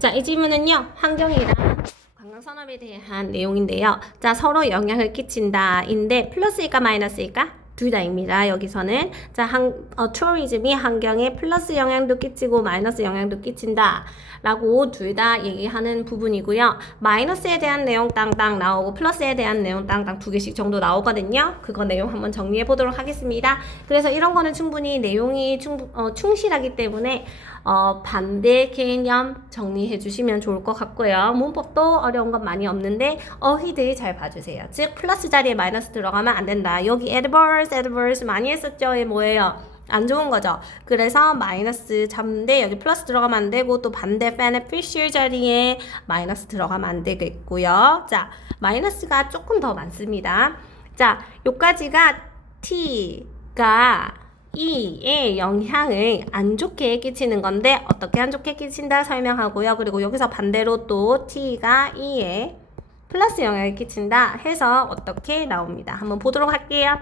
자, 이 질문은요, 환경이랑 관광산업에 대한 내용인데요. 자, 서로 영향을 끼친다 인데, 플러스일까, 마이너스일까? 둘 다입니다. 여기서는. 자, 한, 어, 투어리즘이 환경에 플러스 영향도 끼치고, 마이너스 영향도 끼친다. 라고 둘 다 얘기하는 부분이고요. 마이너스에 대한 내용 땅땅 나오고, 플러스에 대한 내용 땅땅 두 개씩 정도 나오거든요. 그거 내용 한번 정리해 보도록 하겠습니다. 그래서 이런 거는 충분히 내용이 충, 어, 충실하기 때문에, 어, 반대 개념 정리해 주시면 좋을 것 같고요. 문법도 어려운 건 많이 없는데 어휘들 잘 봐주세요. 즉 플러스 자리에 마이너스 들어가면 안 된다. 여기 adverse, adverse 많이 했었죠. 이 뭐예요? 안 좋은 거죠. 그래서 마이너스 잡는데 여기 플러스 들어가면 안 되고 또 반대 beneficial 자리에 마이너스 들어가면 안 되겠고요. 자, 마이너스가 조금 더 많습니다. 자, 요까지가 t가 이의 영향을 안 좋게 끼치는 건데 어떻게 안 좋게 끼친다 설명하고요. 그리고 여기서 반대로 또 t가 이에 플러스 영향을 끼친다 해서 어떻게 나옵니다. 한번 보도록 할게요.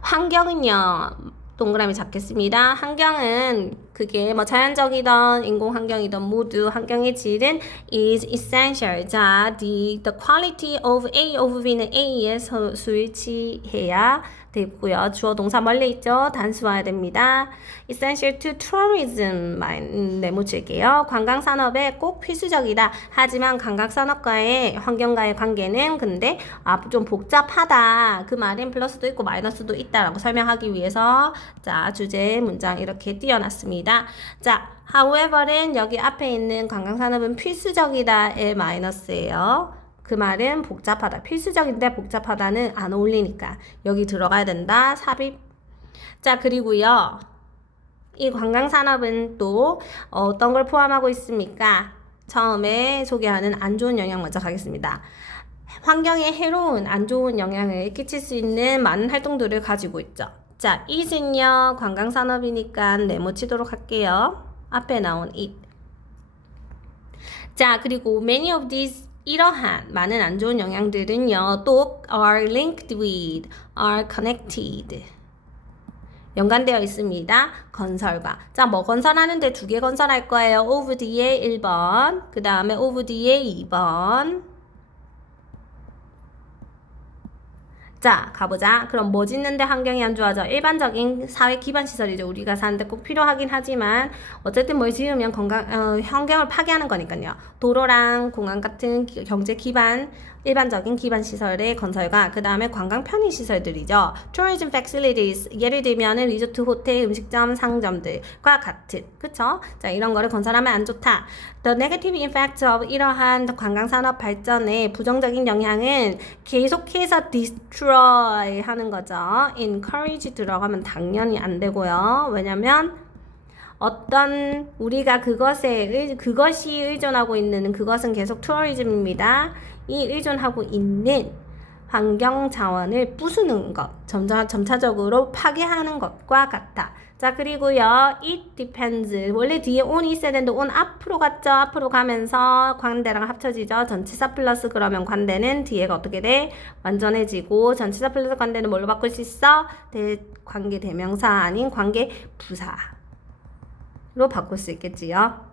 환경은요. 동그라미 잡겠습니다. 환경은 그게 뭐 자연적이던 인공 환경이던 모두 환경의 질은 is essential. 자, the, the quality of A of B는 A에 서- 수일치해야 되고요. 주어 동사 멀리 있죠? 단수해야 됩니다. essential to tourism 만 네모칠게요. 관광 산업에 꼭 필수적이다. 하지만 관광 산업과의 환경과의 관계는 근데 아, 좀 복잡하다. 그 말엔 플러스도 있고 마이너스도 있다라고 설명하기 위해서 자, 주제 문장 이렇게 띄워놨습니다. 자, however는 여기 앞에 있는 관광 산업은 필수적이다의 마이너스예요. 그 말은 복잡하다. 필수적인데 복잡하다는 안 어울리니까 여기 들어가야 된다. 삽입. 자, 그리고요. 이 관광산업은 또 어떤 걸 포함하고 있습니까? 처음에 소개하는 안 좋은 영향 먼저 가겠습니다. 환경에 해로운 안 좋은 영향을 끼칠 수 있는 많은 활동들을 가지고 있죠. 자, it은요, 관광산업이니까 네모 치도록 할게요. 앞에 나온 it. 자, 그리고 many of these 이러한 많은 안 좋은 영향들은요, 또 are linked with, are connected. 연관되어 있습니다. 건설과. 자, 뭐 건설하는데 두 개 건설할 거예요. of 뒤에 1번, 그 다음에 of 뒤에 2번. 자, 가보자. 그럼 뭐 짓는데 환경이 안 좋아져? 일반적인 사회 기반 시설이죠. 우리가 사는데 꼭 필요하긴 하지만 어쨌든 뭘 지으면 건강 어, 환경을 파괴하는 거니까요. 도로랑 공항 같은 기- 경제 기반 일반적인 기반 시설의 건설과 그 다음에 관광 편의 시설들이죠. tourism facilities 예를 들면은 리조트, 호텔, 음식점, 상점들과 같은 그쵸? 자 이런 거를 건설하면 안 좋다. The negative effect of 이러한 관광 산업 발전의 부정적인 영향은 계속해서 destroy 하는 거죠. encourage 들어가면 당연히 안 되고요. 왜냐면 어떤 우리가 그것에 의, 그것이 의존하고 있는 그것은 계속 투어리즘입니다. 이 의존하고 있는 환경 자원을 부수는 것, 점차, 점차적으로 파괴하는 것과 같다. 자, 그리고요, it depends. 원래 뒤에 on이 있어야 되는데 on 앞으로 갔죠. 앞으로 가면서 관대랑 합쳐지죠. 전치사 플러스 그러면 관대는 뒤에가 어떻게 돼? 완전해지고 전치사 플러스 관대는 뭘로 바꿀 수 있어? 대, 관계 대명사 아닌 관계 부사. 로 바꿀 수 있겠지요.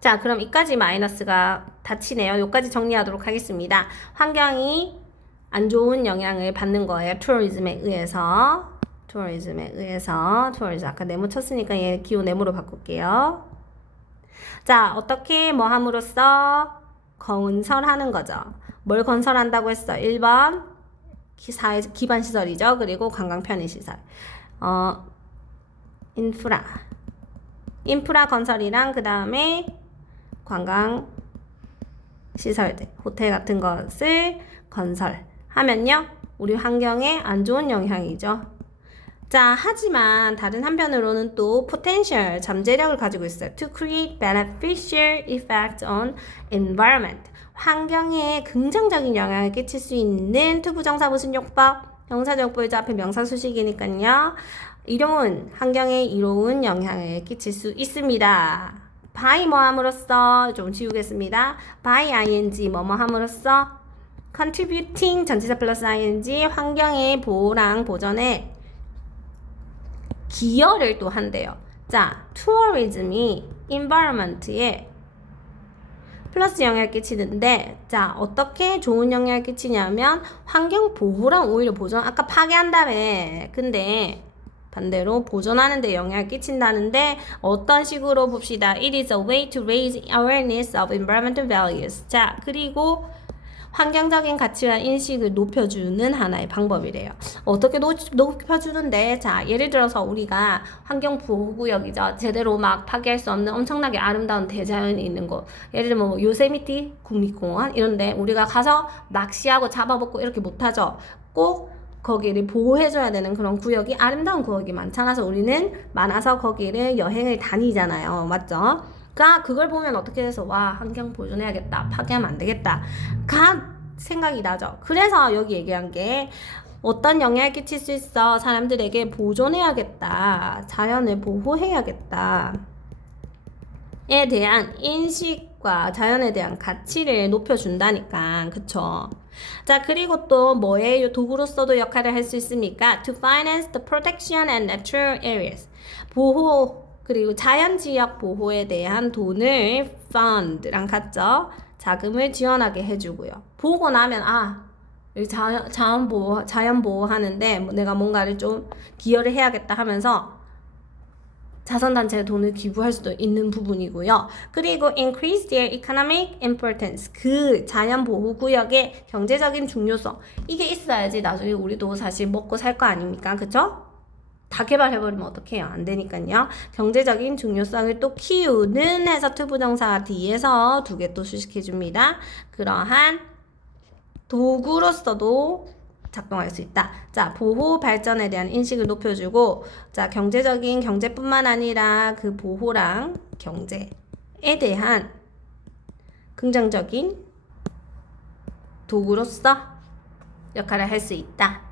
자, 그럼 이까지 마이너스가 닫히네요. 요까지 정리하도록 하겠습니다. 환경이 안 좋은 영향을 받는 거예요. 투어리즘에 의해서. 투어리즘에 의해서. 투어리즘 아까 네모 쳤으니까 얘 기호 네모로 바꿀게요. 자, 어떻게 뭐 함으로써 건설하는 거죠. 뭘 건설한다고 했어? 1번 기, 사회 기반 시설이죠. 그리고 관광 편의 시설. 어, 인프라. 인프라 건설이랑 그 다음에 관광 시설들, 호텔 같은 것을 건설하면요, 우리 환경에 안 좋은 영향이죠. 자, 하지만 다른 한편으로는 또 potential 잠재력을 가지고 있어요. To create beneficial effect on environment. 환경에 긍정적인 영향을 끼칠 수 있는 투부정사 무슨 용법? 형사정보이자 앞에 명사 수식이니까요. 이로운 환경에 이로운 영향을 끼칠 수 있습니다. by 뭐 함으로써 좀 지우겠습니다. by ing 뭐뭐 함으로써 contributing 전치사 플러스 ing 환경의 보호랑 보전에 기여를 또 한대요. 자, 투어리즘이 environment에 플러스 영향을 끼치는데 자 어떻게 좋은 영향을 끼치냐면 환경 보호랑 오히려 보존 아까 파괴한다며 근데 반대로 보존하는 데 영향을 끼친다는데 어떤 식으로 봅시다 It is a way to raise awareness of environmental values 자 그리고 환경적인 가치와 인식을 높여주는 하나의 방법이래요. 어떻게 높, 높여주는데, 자, 예를 들어서 우리가 환경보호구역이죠. 제대로 막 파괴할 수 없는 엄청나게 아름다운 대자연이 있는 곳. 예를 들면 뭐 요세미티 국립공원 이런데 우리가 가서 낚시하고 잡아먹고 이렇게 못하죠. 꼭 거기를 보호해줘야 되는 그런 구역이 아름다운 구역이 많잖아서 우리는 많아서 거기를 여행을 다니잖아요. 맞죠? 가 그걸 보면 어떻게 해서 와 환경 보존해야겠다 파괴하면 안 되겠다 가 생각이 나죠 그래서 여기 얘기한 게 어떤 영향을 끼칠 수 있어 사람들에게 보존해야겠다 자연을 보호해야겠다 에 대한 인식 과 자연에 대한 가치를 높여준다니까. 그쵸? 자 그리고 또 뭐예요 도구로서도 역할을 할 수 있습니까? To finance the protection and natural areas. 보호 그리고 자연 지역 보호에 대한 돈을 fund랑 같죠? 자금을 지원하게 해주고요. 보고 나면 아 자, 자연 보호 자연 보호하는데 뭐 내가 뭔가를 좀 기여를 해야겠다 하면서 자선단체에 돈을 기부할 수도 있는 부분이고요. 그리고 increase their economic importance. 그 자연 보호 구역의 경제적인 중요성. 이게 있어야지 나중에 우리도 사실 먹고 살 거 아닙니까? 그쵸? 다 개발해버리면 어떡해요? 안 되니까요. 경제적인 중요성을 또 키우는 해서 투부정사 뒤에서 두 개 또 수식해줍니다. 그러한 도구로서도 작동할 수 있다. 자, 보호 발전에 대한 인식을 높여주고, 자, 경제적인 경제뿐만 아니라 그 보호랑 경제에 대한 긍정적인 도구로서 역할을 할 수 있다.